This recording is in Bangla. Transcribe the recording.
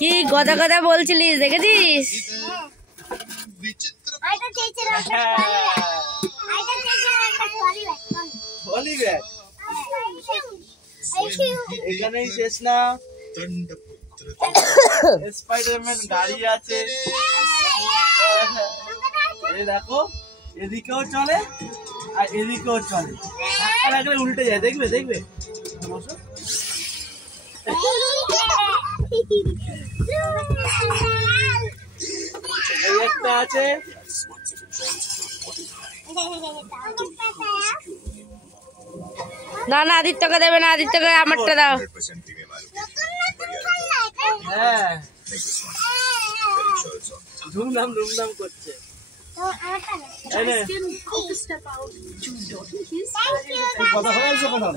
কি কথা কথা বলছিলিস দেখেছিস? এখানেই শেষ না, স্পাইডারম্যান গাড়ি আছে, এই দেখো এদিকেও চলে আর এদিকেও চলে, ধাক্কা লাগলে উল্টে যায়, দেখবে দেখবে বসো। এই একটা আছে, না না আদিত্যকে দেবে না, আদিত্যকে আমারটা দাও। হ্যাঁ ধুমধাম ধুমধাম করছে। কথা হয়েছে কথা